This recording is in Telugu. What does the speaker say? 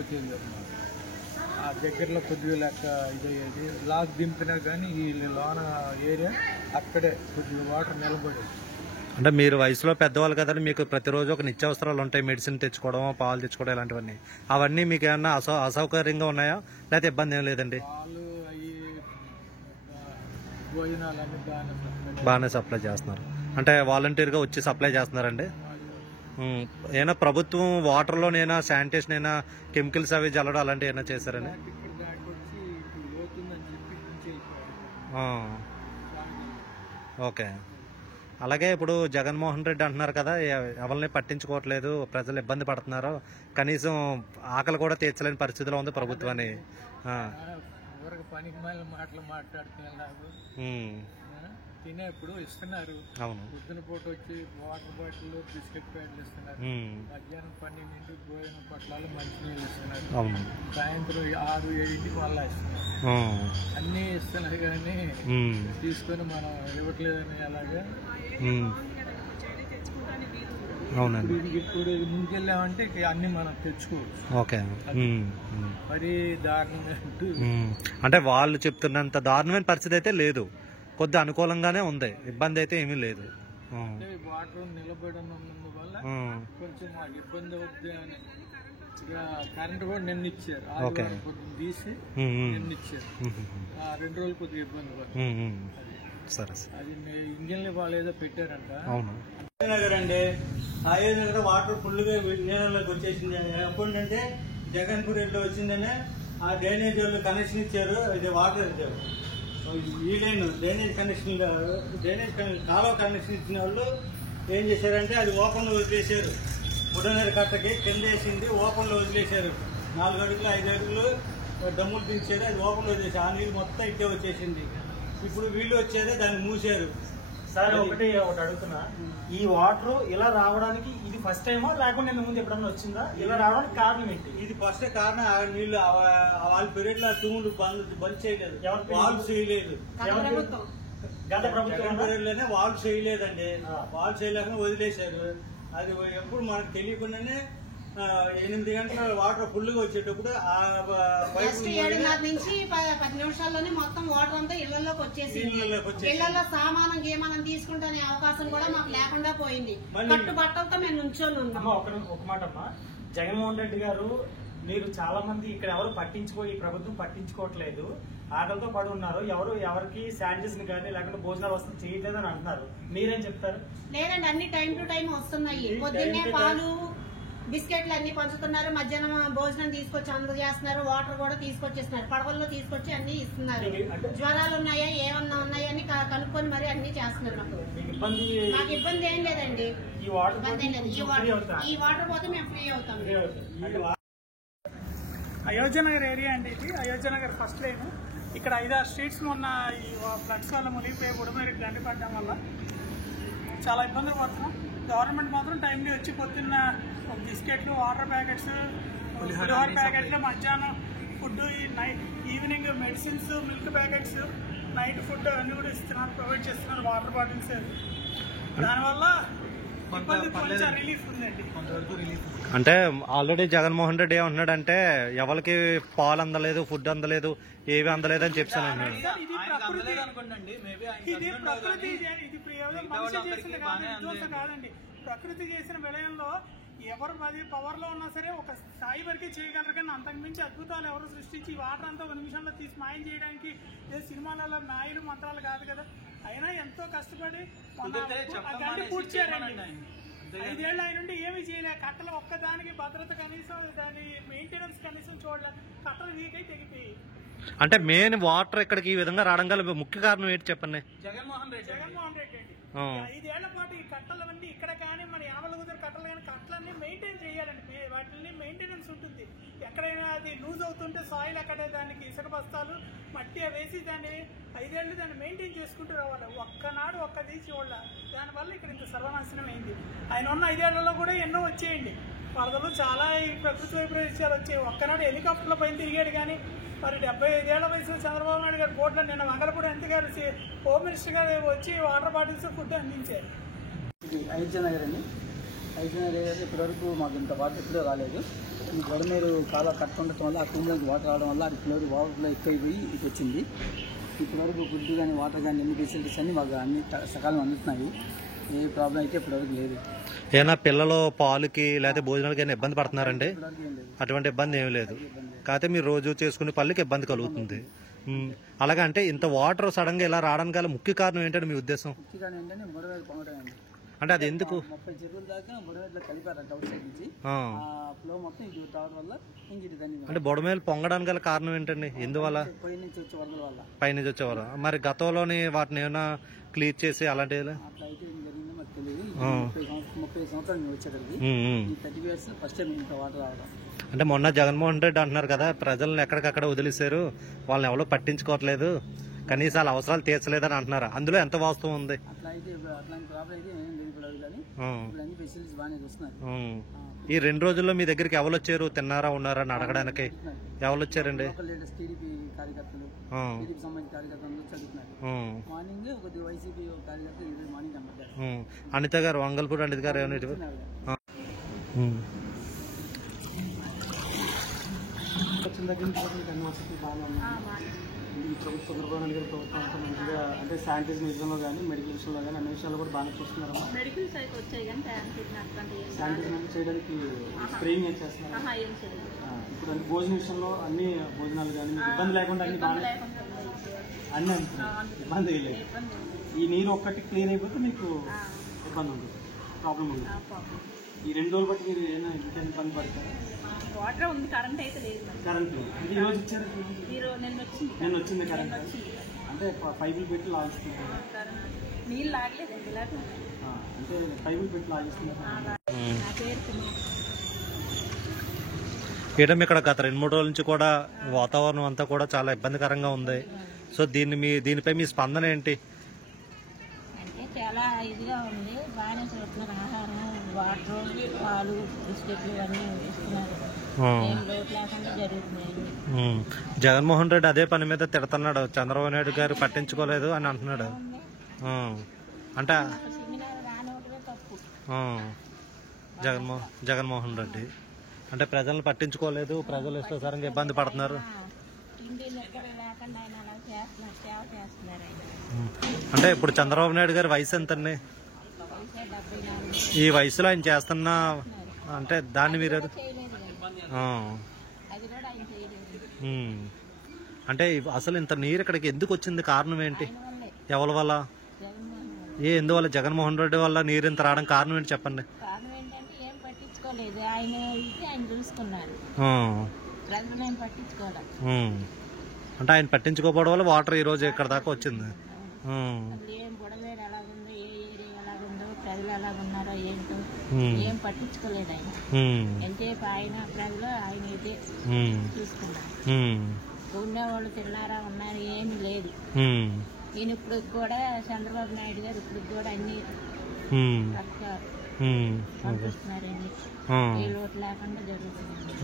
వచ్చేది. ఆ దగ్గరలో కొద్దిగా లెక్క ఇదయ్యేది. లాక్ దింపినా కానీ ఈ లోన ఏరియా అక్కడే కొద్దిగా వాటర్ నిలబడేది. అంటే మీరు వయసులో పెద్దవాళ్ళు కదండి, మీకు ప్రతిరోజు ఒక నిత్యావసరాలు ఉంటాయి, మెడిసిన్ తెచ్చుకోవడం, పాలు తెచ్చుకోవడం, ఇలాంటివన్నీ. అవన్నీ మీకు ఏమన్నా అసౌకర్యంగా ఉన్నాయా, లేకపోతే ఇబ్బంది ఏం లేదండి? పాలు అవి భోజనాలన్నీ బాగానే సప్లై చేస్తున్నారు. అంటే వాలంటీర్గా వచ్చి సప్లై చేస్తున్నారండి. ఏమైనా ప్రభుత్వం వాటర్లోనైనా శానిటేషన్ అయినా కెమికల్స్ అవి జల్లడం అలాంటివి ఏమైనా చేశారండి? ఓకే. అలాగే ఇప్పుడు జగన్మోహన్ రెడ్డి అంటున్నారు కదా, ఎవరిని పట్టించుకోవట్లేదు, ప్రజలు ఇబ్బంది పడుతున్నారు, కనీసం ఆకలి కూడా తీర్చలేని పరిస్థితిలో ఉంది ప్రభుత్వాన్ని. పనికి మాటలు మాట్లాడుతున్నారు. తినేప్పుడు ఇస్తున్నారు. అవును. పొద్దున పూట వచ్చి వాటర్ బాటిల్, బిస్కెట్ ప్యాకెట్లు ఇస్తున్నారు. మధ్యాహ్నం 12 భోజనం పొట్లాలు, మంచినీళ్ళు ఇస్తున్నారు. అవును. సాయంత్రం 6-7 వల్ల ఇస్తున్నారు. అన్నీ ఇస్తున్నారు కానీ తీసుకొని మనం ఇవ్వట్లేదని అలాగా. అవునండి. ఇప్పుడు ముందుకెళ్ళామంటే అన్ని మనం తెచ్చుకోవచ్చు. ఓకే. మరీ దారుణంగా అంటే వాళ్ళు చెప్తున్నంత దారుణమైన పరిస్థితి అయితే లేదు, కొద్ది అనుకూలంగానే ఉంది, ఇబ్బంది అయితే ఏమీ లేదు. వాటర్ నిలబడి ఉన్నందువల్ల కొంచెం మాకు ఇబ్బంది అవుద్ది అని. కరెంట్ కూడా నిన్న ఇచ్చారు, పొద్దున్న తీసి నిన్న ఇచ్చారు. 2 రోజులు కొద్దిగా ఇబ్బంది పడుతుంది. సరే. అది ఇంజన్లు వాళ్ళు ఏదో పెట్టారంట. అవును. నగర్ అండి, అయోధ్య వాటర్ ఫుల్గా నీళ్ళలోకి వచ్చేసింది. ఎప్పుడంటే జగన్పూర్ రెడ్డి వచ్చిందనే ఆ డ్రైనేజ్ వాళ్ళు కనెక్షన్ ఇచ్చారు. ఇది వాటర్ ఇచ్చారు. ఈ లైన్ డ్రైనేజ్ కాలువ కనెక్షన్ ఇచ్చిన వాళ్ళు ఏం చేశారంటే అది ఓపెన్ లో వదిలేశారు. బుడనీరు కట్టకి కింద వేసింది ఓపెన్ లో వదిలేశారు. 4 అడుగులు 5 అడుగులు డమ్ములు దించారు, అది ఓపెన్ లో వదిలేశారు. ఆ నీళ్ళు మొత్తం ఇట్టే వచ్చేసింది. ఇప్పుడు వీళ్ళు వచ్చేదే దాన్ని మూసారు. సార్ ఒకటి అడుగుతున్నా, ఈ వాటర్ ఇలా రావడానికి ఇది ఫస్ట్ టైమా లేకుండా ముందు ఎప్పుడన్నా వచ్చిందా? ఇలా రావడానికి కారణం ఏంటి? ఇది ఫస్ట్ కారణం నీళ్లు వాళ్ళ పీరియడ్ లో తూములు బంద్ చేయలేదు, వాళ్ళు చేయలేదు. గత ప్రభుత్వం పీరియడ్ లోనే వాళ్ళు చేయలేదండి, వాళ్ళు చేయలేక వదిలేశారు. అది ఎప్పుడు మనకు తెలియకుండానే 8 గంటల వాటర్ ఫుల్గా వచ్చేటప్పుడు ఆ 7:30 నుంచి 10 నిమిషాల్లోనే మొత్తం వాటర్ అంతా ఇళ్లలోకి వచ్చేసి ఇళ్లలో సామానం గీమానం తీసుకుంటే అవకాశం కూడా మాకు లేకుండా పోయింది. కట్టుబట్టలతో మేము నుంచొని ఉన్నాం. ఒక మాట అమ్మా, జగన్మోహన్ రెడ్డి గారు మీరు చాలా మంది ఇక్కడ ఎవరు ఈ ప్రభుత్వం పట్టించుకోవట్లేదు, ఆకలితో పడి ఉన్నారు, ఎవరికి శానిటైజేషన్ కానీ లేకుంటే భోజనాలు వస్తుంది చేయట్లేదు అని అంటున్నారు, మీరేం చెప్తారు? లేదండి, అన్ని టైం టు టైం వస్తున్నాయి. పొద్దున్నే పాలు బిస్కెట్లు అన్ని పంచుతున్నారు, మధ్యాహ్నం భోజనం తీసుకొచ్చి అందజేస్తున్నారు, వాటర్ కూడా తీసుకొచ్చేస్తున్నారు, పడవల్లో తీసుకొచ్చి అన్ని ఇస్తున్నారు. జ్వరాలు ఉన్నాయా ఏమన్నా ఉన్నాయా అని కనుక్కొని మరి అన్ని చేస్తున్నారు. మాకు ఇబ్బంది ఏం లేదండి, ఈ వాటర్ పోతే మేము ఫ్రీ అవుతాం. అయోధ్య నగర్ ఏరియా అండి ఇది. Ayodhya Nagar first line. ఇక్కడ 5-6 స్ట్రీట్స్ మొన్న ఈ ఫ్లడ్స్ వల్ల మునిగిపోయి బుడమేరు గండి పడడం వల్ల చాలా ఇబ్బందులు పడుతున్నాం. గవర్నమెంట్ మాత్రం టైంలీ వచ్చి పొద్దున్న బిస్కెట్లు, వాటర్ ప్యాకెట్స్, పులిహోర ప్యాకెట్లు, మధ్యాహ్నం food, evening medicines, milk packets, night food అన్ని కూడా ఇస్తున్నారు, ప్రొవైడ్ చేస్తున్నారు, వాటర్ బాటిల్స్. దానివల్ల కొంచెం రిలీఫ్ ఉందండి. అంటే ఆల్రెడీ జగన్మోహన్ రెడ్డి ఏమంటున్నాడంటే ఎవరికి పాలు అందలేదు, ఫుడ్ అందలేదు, ఏవి అందలేదు అని చెప్పాను. ఇది ప్రకృతి కాదండి, ప్రకృతి చేసిన విలయంలో ఎవరు పవర్ లో ఉన్నా సరే ఒక స్థాయి వరకే చేయగలరు, కానీ అంతకుమించి అద్భుతాలు ఎవరు సృష్టించి వాటర్ అంతా 1 నిమిషంలో తీసి మాయం చేయడానికి సినిమాలలో మాయలు మంత్రాలు కాదు కదా. అయినా ఎంతో కష్టపడి గంట పూర్తి చేయాలండి. 5 ఏళ్ళు ఆయన నుండి ఏమి చేయలేదు. కట్టలు ఒక్కదానికి భద్రత కనీసం, దాని మెయింటెనెన్స్ కనీసం చూడలేదు. కట్టలు వీకై తెగిపోయి. అంటే మెయిన్ వాటర్ ఇక్కడికి ఈ విధంగా రావడం గల ముఖ్య కారణం ఏంటి చెప్పండి? జగన్మోహన్ రెడ్డి అండి. 5 ఏళ్ల పాటు ఈ కట్టలన్నీ ఇక్కడ కానీ మన యామలగుదర కట్టలు కానీ కట్టలన్నీ మెయింటైన్ చేయాలండి. వాటిని మెయింటెనెన్స్ ఉంటుంది. ఎక్కడైనా అది లూజ్ అవుతుంటే సాయిల్ అక్కడ దానికి ఇసుక బస్తాలు మట్టి వేసి దాన్ని 5 ఏళ్ళు దాన్ని మెయింటైన్ చేసుకుంటూ రావాలి. ఒక్కనాడు ఒక్కది చూడాల. దానివల్ల ఇక్కడ ఇంత సర్వనాశనం అయింది. ఆయన ఉన్న 5 ఏళ్లలో కూడా ఎన్నో వచ్చేయండి వరదలు, చాలా ఈ ప్రకృతి వైపరీత్యాలు వచ్చాయి. ఒక్కనాడు హెలికాప్టర్లో పైన తిరిగాడు కానీ మరి 75 ఏళ్ల వయసులో చంద్రబాబు నాయుడు గారు బోట్లో నిన్న మంగళపూడి ఎంపీ గారు హోమ్ మినిస్టర్ గారు వచ్చి వాటర్ బాటిల్స్ ఫుడ్ అందించారు. ఇది అయోధ్య నగర్ అండి. అయోధ్య నగర్ ఇప్పటివరకు మాకు ఇంత వాటర్ ఎప్పుడూ రాలేదు. ఈ గొడమేరు కాలువ కట్ట ఉండటం వల్ల ఆ కుంజలకు వాటర్ రావడం వల్ల అది ఫ్లోర్ ఓవర్ఫ్లో ఎక్కువైపోయి ఇటు వచ్చింది. ఇప్పటివరకు ఫుడ్ కానీ వాటర్ కానీ అన్ని ఫెసిలిటీస్ అన్ని మాకు అన్ని సకాలం అందుతున్నాయి. ఏ ప్రాబ్లం అయితే ఇప్పటివరకు లేదు. ఏమైనా పిల్లలు పాలుకి లేదా భోజనాలకి ఏమైనా ఇబ్బంది పడుతున్నారండి? అటువంటి ఇబ్బంది ఏమీ లేదు. కాకపోతే మీరు రోజు చేసుకునే పళ్ళకి ఇబ్బంది కలుగుతుంది. అలాగే అంటే ఇంత వాటర్ సడన్ గా ఇలా రావడానికి గల ముఖ్య కారణం ఏంటంటే మీ ఉద్దేశం? ముఖ్య కారణం ఏంటంటే బొడవేరు పొంగడం అండి. అంటే అది ఎందుకు? 30 చెరువుల దాకా బొడవేరులో కలిపారంట అవుట్ సైడ్ నుంచి. ఆ ఫ్లో మొత్తం ఇది రావడం వల్ల ఇంకిటి దాన్ని అంటే బొడమేలు పొంగడానికి గల కారణం ఏంటండి? ఎందువల్ల? పై నుంచి వచ్చే వరదల వల్ల. పైనుంచి వచ్చేవారు. మరి గతంలోని వాటిని ఏమైనా క్లియర్ చేసి అలాంటివి? అట్లా అయితే ఏం జరిగిందో మాకు తెలియదు. 30 సంవత్సరాలు మేము వచ్చేక్కడికి ఈ 30 years ఫస్ట్ టైం ఇంత వాటర్ రావడం. అంటే మొన్న జగన్మోహన్ రెడ్డి అంటున్నారు కదా, ప్రజలను ఎక్కడికక్కడ వదిలేశారు, వాళ్ళని ఎవరో పట్టించుకోవట్లేదు, కనీసం వాళ్ళ అవసరాలు తీర్చలేదని అంటున్నారు. అందులో ఎంత వాస్తవం ఉంది? అట్లా అయితే అట్లాంటి ప్రాబ్లం అయితే ఏం లేదు కానీ ఇప్పుడు అన్ని ఫెసిలిటీస్ బాగానే చూస్తున్నారు. ఈ 2 రోజుల్లో మీ దగ్గరికి ఎవరు వచ్చారు, తిన్నారా ఉన్నారా అని అడగడానికి? ఎవరు వచ్చారండి? టీడీపీ కార్యకర్తలు, టీడీపీ సంబంధించిన కార్యకర్తలు చదువుతున్నారు. మార్నింగ్ కొద్దిగా వైసీపీ కార్యకర్త ఈరోజు మార్నింగ్ కనబడ్డారు. అనిత గారు, వంగల్పూడి అనిత గారు ఏమైనా వచ్చిన దగ్గర నుంచి అన్ని వసతులు బాగానే ఉన్నాయి. ఈ ప్రభుత్వం చంద్రబాబు నాయుడు గారి ప్రభుత్వం అంతా మంచిగా అంటే శానిటైజేషన్ విషయంలో కానీ మెడికల్ విషయంలో కానీ అన్ని విషయాలు కూడా బాగా చూస్తున్నారు. శానిటైజేషన్ చేయడానికి స్ప్రేయింగ్ ఏం చేస్తున్నారు? ఇప్పుడు అన్ని భోజన విషయంలో అన్ని భోజనాలు కానీ ఇబ్బంది లేకుండా అన్ని బాగా అన్నీ అంటున్నారు. ఇబ్బంది లేదు. ఈ నీరు ఒక్కటి క్లీన్ అయిపోతే మీకు ఇబ్బంది ఉంటుంది, ప్రాబ్లం ఉంది. ఈ 2 రోజులు బట్టి మీరు ఏమైనా ఇంకా ఇబ్బంది పడతారు? వాటర్ ఉంది, కరెంట్ అయితే లేదు. కరెంట్ లేదు. అంటే ఈ రోజు ఇచ్చారు? నిన్న వచ్చింది కరెంట్. అంటే పైపులు పెట్టి లాగిస్తున్నారు. నీళ్ళు లాగలేదండి, అంటే పైపులు పెట్టి లాగిస్తున్నారు. ఏటం ఇక్కడ గత 2-3 రోజుల నుంచి కూడా వాతావరణం అంతా కూడా చాలా ఇబ్బందికరంగా ఉంది. సో దీనిపై మీ స్పందన ఏంటి? అంటే చాలా ఇదిగా ఉంది. బాగానే చూస్తున్నారు. ఆహారం, వాటర్, పాలు, బిస్కెట్లు అన్నీ ఇస్తున్నారు. జగన్మోహన్ రెడ్డి అదే పని మీద తిడుతున్నాడు, చంద్రబాబు నాయుడు గారు పట్టించుకోలేదు అని అంటున్నాడు. అంటే జగన్మోహన్ రెడ్డి అంటే ప్రజలను పట్టించుకోలేదు, ప్రజలు ఇష్టసారంగా ఇబ్బంది పడుతున్నారు. అంటే ఇప్పుడు చంద్రబాబు నాయుడు గారి వయసు ఎంతండి? ఈ వయసులో ఆయన చేస్తున్న అంటే దాన్ని మీరు అంటే అసలు ఇంత నీరు ఇక్కడికి ఎందుకు వచ్చింది? కారణం ఏంటి? ఎవరి వల్ల? ఎందువల్ల? జగన్మోహన్ రెడ్డి వల్ల నీరు ఇంత రావడం కారణం ఏంటి చెప్పండి. అంటే ఆయన పట్టించుకోకపోవడం వల్ల వాటర్ ఈ రోజు ఇక్కడ దాకా వచ్చింది. ప్రజలు ఎలా ఉన్నారో ఏంటో ఏం పట్టించుకోలేదు ఆయన. ఎంతసేపు ఆయన ప్రజలు ఆయన అయితే చూసుకున్నారు. ఉండేవాళ్ళు తిన్నారా ఉన్నారు ఏమి లేదు. ఈయన ఇప్పుడు కూడా చంద్రబాబు నాయుడు గారు ఇప్పుడు కూడా అన్ని పంపిస్తున్నారండి. ఏ లోటు లేకుండా జరుగుతుంది.